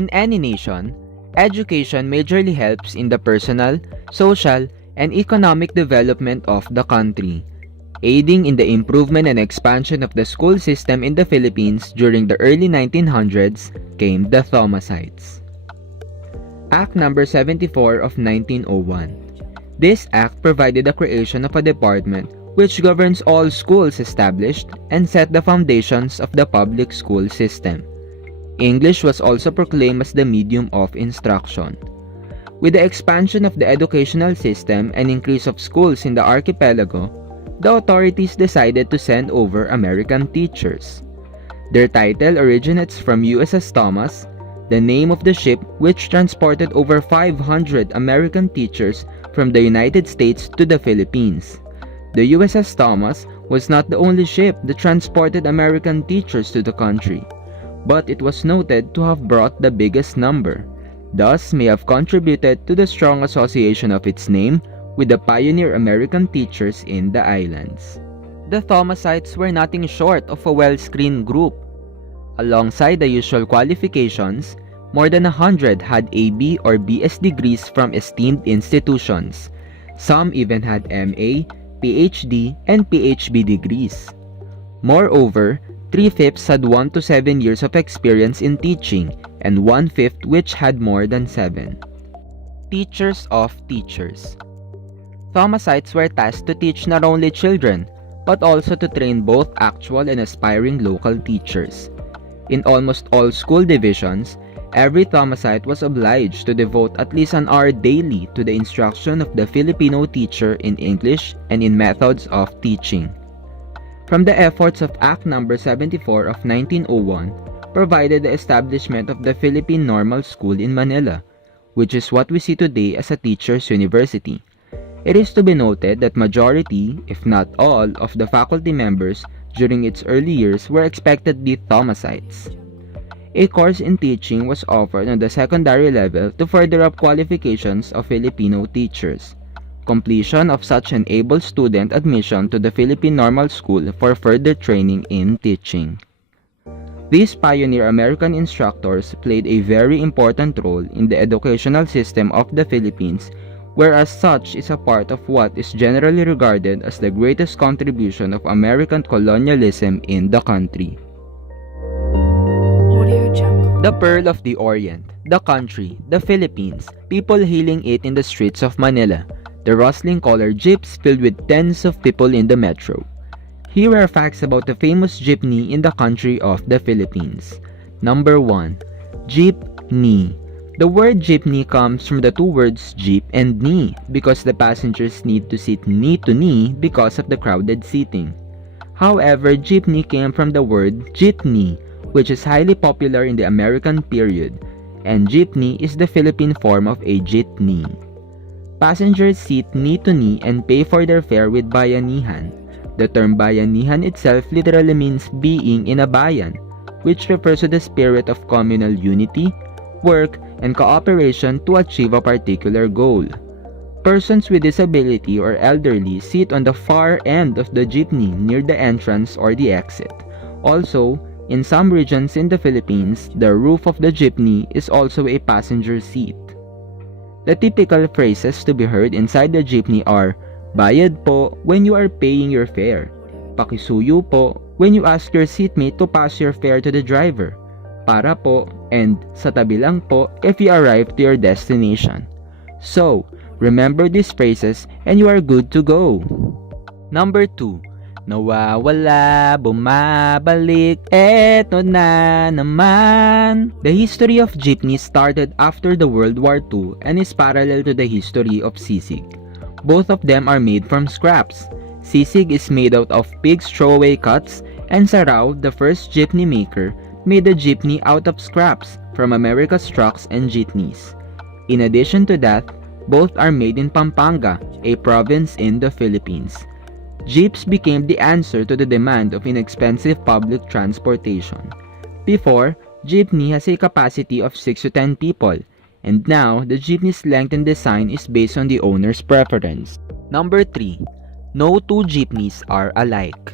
In any nation, education majorly helps in the personal, social, and economic development of the country. Aiding in the improvement and expansion of the school system in the Philippines during the early 1900s came the Thomasites. Act No. 74 of 1901. This act provided the creation of a department which governs all schools established and set the foundations of the public school system. English was also proclaimed as the medium of instruction. With the expansion of the educational system and increase of schools in the archipelago, the authorities decided to send over American teachers. Their title originates from USS Thomas, the name of the ship which transported over 500 American teachers from the United States to the Philippines. The USS Thomas was not the only ship that transported American teachers to the country, but it was noted to have brought the biggest number, thus may have contributed to the strong association of its name with the pioneer American teachers in the islands. The Thomasites were nothing short of a well-screened group. Alongside the usual qualifications, more than 100 had AB or BS degrees from esteemed institutions. Some even had MA, PhD, and PhD degrees. Moreover, 3/5 had 1 to 7 years of experience in teaching, and 1/5 which had more than 7. Teachers of teachers. Thomasites were tasked to teach not only children, but also to train both actual and aspiring local teachers. In almost all school divisions, every Thomasite was obliged to devote at least an hour daily to the instruction of the Filipino teacher in English and in methods of teaching. From the efforts of Act No. 74 of 1901, provided the establishment of the Philippine Normal School in Manila, which is what we see today as a teacher's university. It is to be noted that majority, if not all, of the faculty members during its early years were expectedly Thomasites. A course in teaching was offered on the secondary level to further up qualifications of Filipino teachers. Completion of such enabled student admission to the Philippine Normal School for further training in teaching. These pioneer American instructors played a very important role in the educational system of the Philippines, whereas such is a part of what is generally regarded as the greatest contribution of American colonialism in the country. The Pearl of the Orient, the country, the Philippines, people hailing it in the streets of Manila, the rustling colored jeeps filled with tens of people in the metro. Here are facts about the famous jeepney in the country of the Philippines. Number 1. Jeepney. The word jeepney comes from the two words jeep and knee because the passengers need to sit knee to knee because of the crowded seating. However, jeepney came from the word jitney, which is highly popular in the American period, and jeepney is the Philippine form of a jitney. Passengers sit knee to knee and pay for their fare with bayanihan. The term bayanihan itself literally means being in a bayan, which refers to the spirit of communal unity, work, and cooperation to achieve a particular goal. Persons with disability or elderly sit on the far end of the jeepney near the entrance or the exit. Also, in some regions in the Philippines, the roof of the jeepney is also a passenger seat. The typical phrases to be heard inside the jeepney are, "Bayad po" when you are paying your fare, "Pakisuyo po" when you ask your seatmate to pass your fare to the driver, "Para po" and "Sa tabi lang po" if you arrive to your destination. So, remember these phrases and you are good to go. Number 2. Nawawala, bumabalik, eto na naman. The history of jeepneys started after the World War II and is parallel to the history of sisig. Both of them are made from scraps. Sisig is made out of pig's throwaway cuts, and Sarao, the first jeepney maker, made a jeepney out of scraps from America's trucks and jeepneys. In addition to that, both are made in Pampanga, a province in the Philippines. Jeeps became the answer to the demand of inexpensive public transportation. Before, jeepney has a capacity of 6 to 10 people, and now the jeepney's length and design is based on the owner's preference. Number 3. No two jeepneys are alike.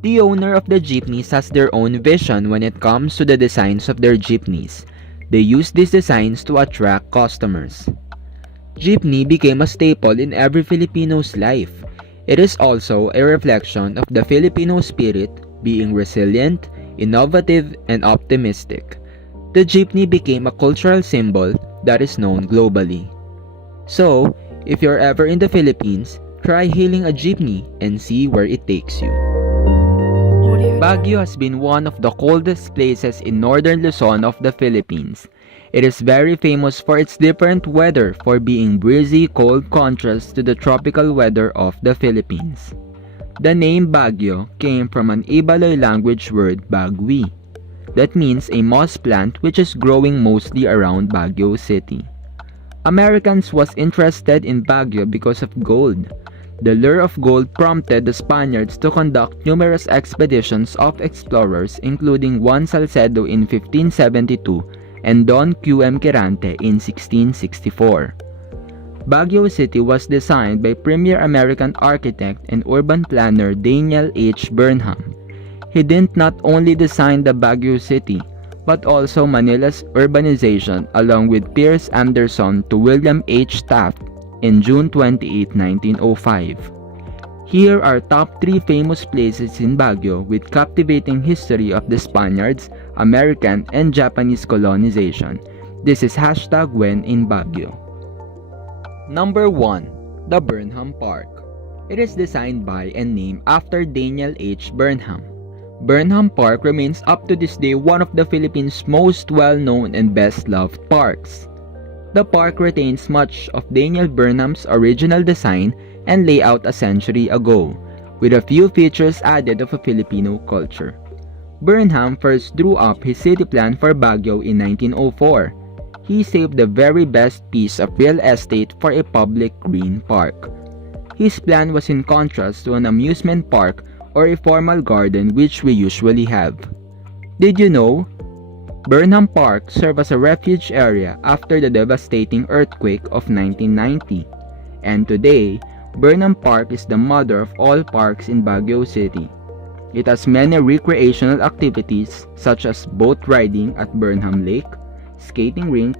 The owner of the jeepneys has their own vision when it comes to the designs of their jeepneys. They used these designs to attract customers. Jeepney became a staple in every Filipino's life. It is also a reflection of the Filipino spirit, being resilient, innovative, and optimistic. The jeepney became a cultural symbol that is known globally. So, if you're ever in the Philippines, try hailing a jeepney and see where it takes you. Baguio has been one of the coldest places in northern Luzon of the Philippines. It is very famous for its different weather, for being breezy, cold contrast to the tropical weather of the Philippines. The name Baguio came from an Ibaloy language word bagwi. That means a moss plant which is growing mostly around Baguio City. Americans was interested in Baguio because of gold. The lure of gold prompted the Spaniards to conduct numerous expeditions of explorers, including Juan Salcedo in 1572 and Don Q.M. Quirante in 1664. Baguio City was designed by premier American architect and urban planner Daniel H. Burnham. He did not only design the Baguio City, but also Manila's urbanization along with Pierce Anderson to William H. Taft in June 28, 1905. Here are top 3 famous places in Baguio with captivating history of the Spaniards, American, and Japanese colonization. This is #When in Baguio. Number 1. The Burnham Park. It is designed by and named after Daniel H. Burnham. Burnham Park remains up to this day one of the Philippines' most well-known and best-loved parks. The park retains much of Daniel Burnham's original design and layout a century ago, with a few features added of a Filipino culture. Burnham first drew up his city plan for Baguio in 1904. He saved the very best piece of real estate for a public green park. His plan was in contrast to an amusement park or a formal garden which we usually have. Did you know? Burnham Park served as a refuge area after the devastating earthquake of 1990. And today, Burnham Park is the mother of all parks in Baguio City. It has many recreational activities such as boat riding at Burnham Lake, skating rink,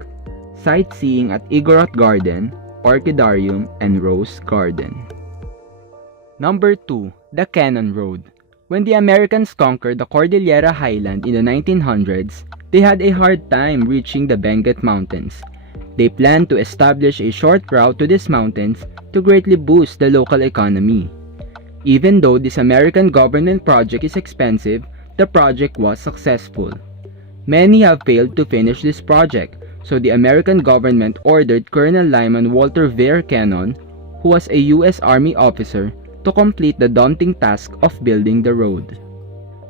sightseeing at Igorot Garden, Orchidarium, and Rose Garden. Number 2. The Cannon Road. When the Americans conquered the Cordillera Highland in the 1900s, they had a hard time reaching the Benguet Mountains. They planned to establish a short route to these mountains to greatly boost the local economy. Even though this American government project is expensive, the project was successful. Many have failed to finish this project, so the American government ordered Colonel Lyman Walter Vere Cannon, who was a U.S. Army officer, to complete the daunting task of building the road.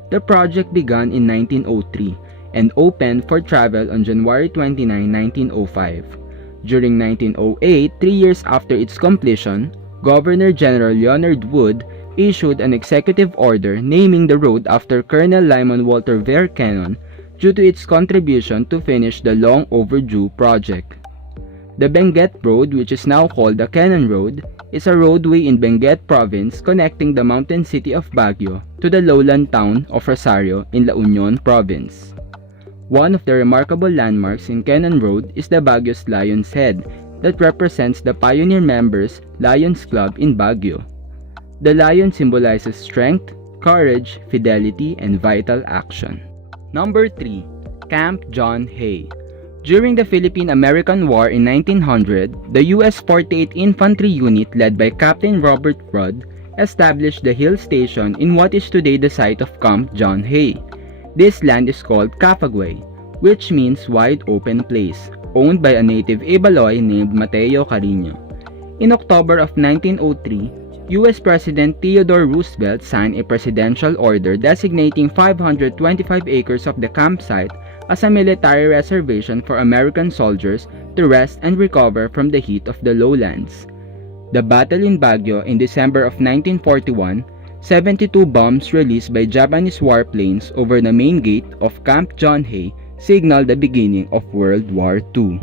The project began in 1903 and opened for travel on January 29, 1905. During 1908, 3 years after its completion, Governor General Leonard Wood issued an executive order naming the road after Colonel Lyman Walter Vere Cannon due to its contribution to finish the long overdue project. The Benguet Road, which is now called the Cannon Road, is a roadway in Benguet Province connecting the mountain city of Baguio to the lowland town of Rosario in La Union Province. One of the remarkable landmarks in Cannon Road is the Baguio's Lion's Head that represents the pioneer members' Lions Club in Baguio. The lion symbolizes strength, courage, fidelity, and vital action. Number 3. Camp John Hay. During the Philippine-American War in 1900, the U.S. 48th Infantry Unit led by Captain Robert Rudd established the hill station in what is today the site of Camp John Hay. This land is called Cafagüey, which means wide open place, owned by a native Ibaloy named Mateo Carino. In October of 1903, U.S. President Theodore Roosevelt signed a presidential order designating 525 acres of the campsite as a military reservation for American soldiers to rest and recover from the heat of the lowlands. The battle in Baguio in December of 1941, 72 bombs released by Japanese warplanes over the main gate of Camp John Hay signaled the beginning of World War II.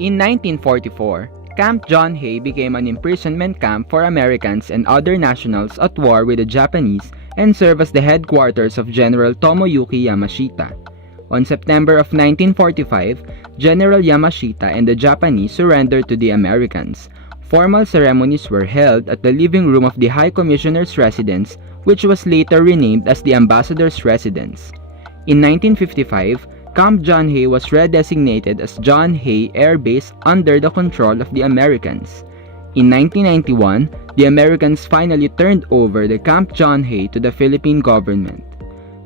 In 1944, Camp John Hay became an imprisonment camp for Americans and other nationals at war with the Japanese and served as the headquarters of General Tomoyuki Yamashita. On September of 1945, General Yamashita and the Japanese surrendered to the Americans. Formal ceremonies were held at the living room of the High Commissioner's residence, which was later renamed as the Ambassador's residence. In 1955, Camp John Hay was redesignated as John Hay Air Base under the control of the Americans. In 1991, the Americans finally turned over the Camp John Hay to the Philippine government.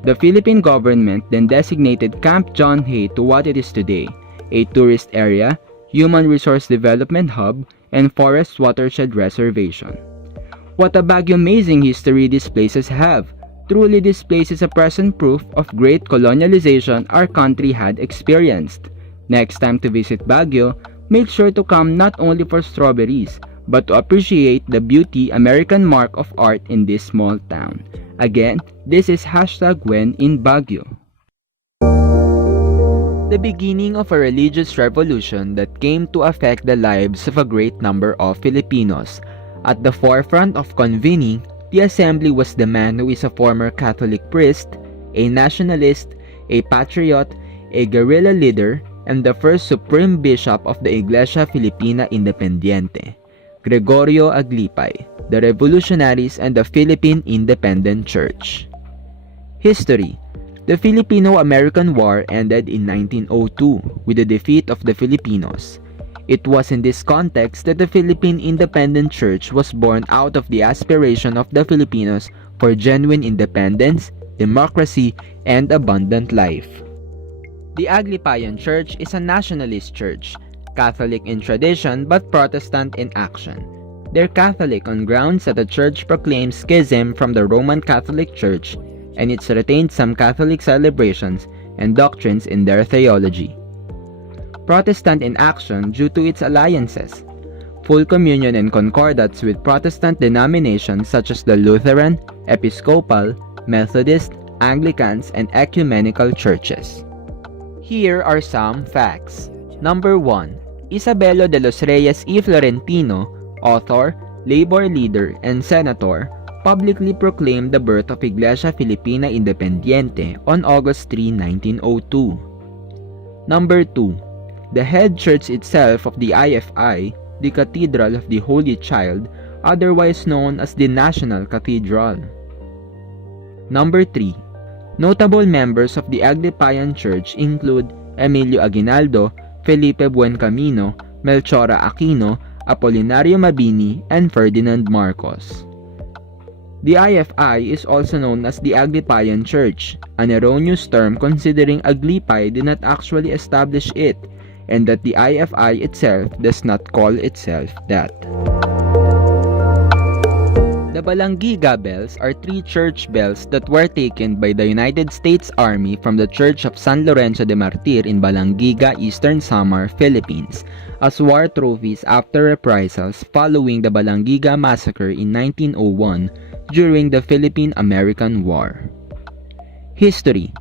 The Philippine government then designated Camp John Hay to what it is today, a tourist area, human resource development hub, and forest watershed reservation. What a Baguio-amazing history these places have! Truly, this place is a present proof of great colonialization our country had experienced. Next time to visit Baguio, make sure to come not only for strawberries, but to appreciate the beauty American mark of art in this small town. Again, this is #When in Baguio. The beginning of a religious revolution that came to affect the lives of a great number of Filipinos. At the forefront of convening the assembly was the man who is a former Catholic priest, a nationalist, a patriot, a guerrilla leader, and the first supreme bishop of the Iglesia Filipina Independiente, Gregorio Aglipay, the Revolutionaries, and the Philippine Independent Church. History. The Filipino-American War ended in 1902 with the defeat of the Filipinos. It was in this context that the Philippine Independent Church was born out of the aspiration of the Filipinos for genuine independence, democracy, and abundant life. The Aglipayan Church is a nationalist church, Catholic in tradition but Protestant in action. They're Catholic on grounds that the church proclaims schism from the Roman Catholic Church, and it's retained some Catholic celebrations and doctrines in their theology. Protestant in action due to its alliances, full communion and concordats with Protestant denominations such as the Lutheran, Episcopal, Methodist, Anglicans, and ecumenical churches. Here are some facts. Number 1. Isabelo de los Reyes y Florentino, author, labor leader, and senator, publicly proclaimed the birth of Iglesia Filipina Independiente on August 3, 1902. Number 2. The head church itself of the IFI, the Cathedral of the Holy Child, otherwise known as the National Cathedral. Number 3. Notable members of the Aglipayan Church include Emilio Aguinaldo, Felipe Buencamino, Melchora Aquino, Apolinario Mabini, and Ferdinand Marcos. The IFI is also known as the Aglipayan Church, an erroneous term considering Aglipay did not actually establish it, and that the IFI itself does not call itself that. The Balangiga bells are 3 church bells that were taken by the United States Army from the Church of San Lorenzo de Martir in Balangiga, Eastern Samar, Philippines, as war trophies after reprisals following the Balangiga massacre in 1901 during the Philippine-American War. History.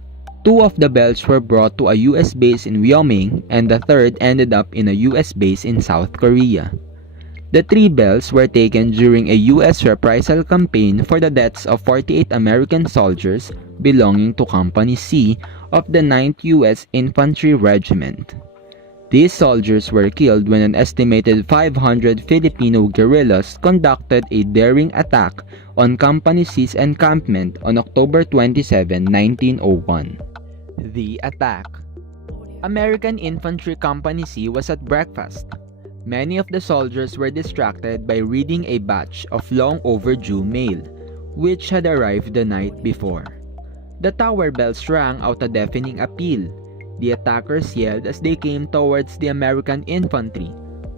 2 of the bells were brought to a US base in Wyoming, and the third ended up in a US base in South Korea. The 3 bells were taken during a US reprisal campaign for the deaths of 48 American soldiers belonging to Company C of the 9th US Infantry Regiment. These soldiers were killed when an estimated 500 Filipino guerrillas conducted a daring attack on Company C's encampment on October 27, 1901. The attack. American Infantry Company C was at breakfast. Many of the soldiers were distracted by reading a batch of long overdue mail, which had arrived the night before. The tower bells rang out a deafening appeal. The attackers yelled as they came towards the American infantry,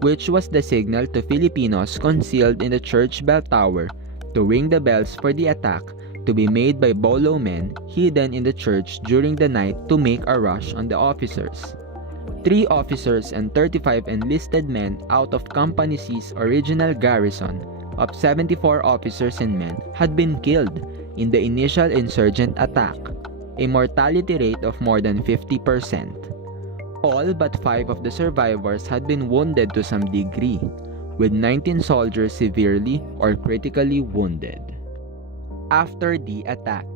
which was the signal to Filipinos concealed in the church bell tower to ring the bells for the attack to be made by bolo men hidden in the church during the night to make a rush on the officers. 3 officers and 35 enlisted men out of Company C's original garrison of 74 officers and men had been killed in the initial insurgent attack, a mortality rate of more than 50%. All but 5 of the survivors had been wounded to some degree, with 19 soldiers severely or critically wounded. After the attack,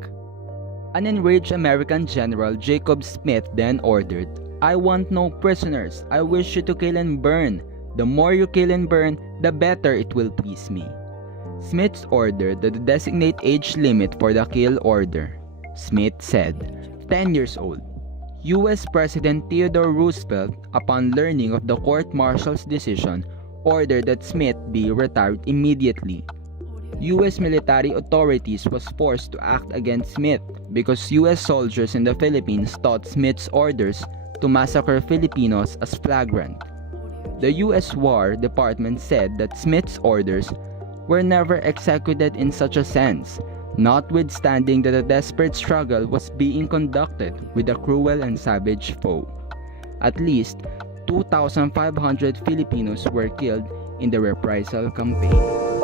An enraged American General Jacob Smith then ordered, "I want no prisoners. I wish you to kill and burn. The more you kill and burn, the better it will please me." Smith ordered the designate age limit for the kill order. Smith said, 10 years old. U.S. President Theodore Roosevelt, upon learning of the court-martial's decision, ordered that Smith be retired immediately. U.S. military authorities was forced to act against Smith because U.S. soldiers in the Philippines thought Smith's orders to massacre Filipinos as flagrant. The U.S. War Department said that Smith's orders were never executed in such a sense, notwithstanding that a desperate struggle was being conducted with a cruel and savage foe. At least 2,500 Filipinos were killed in the reprisal campaign.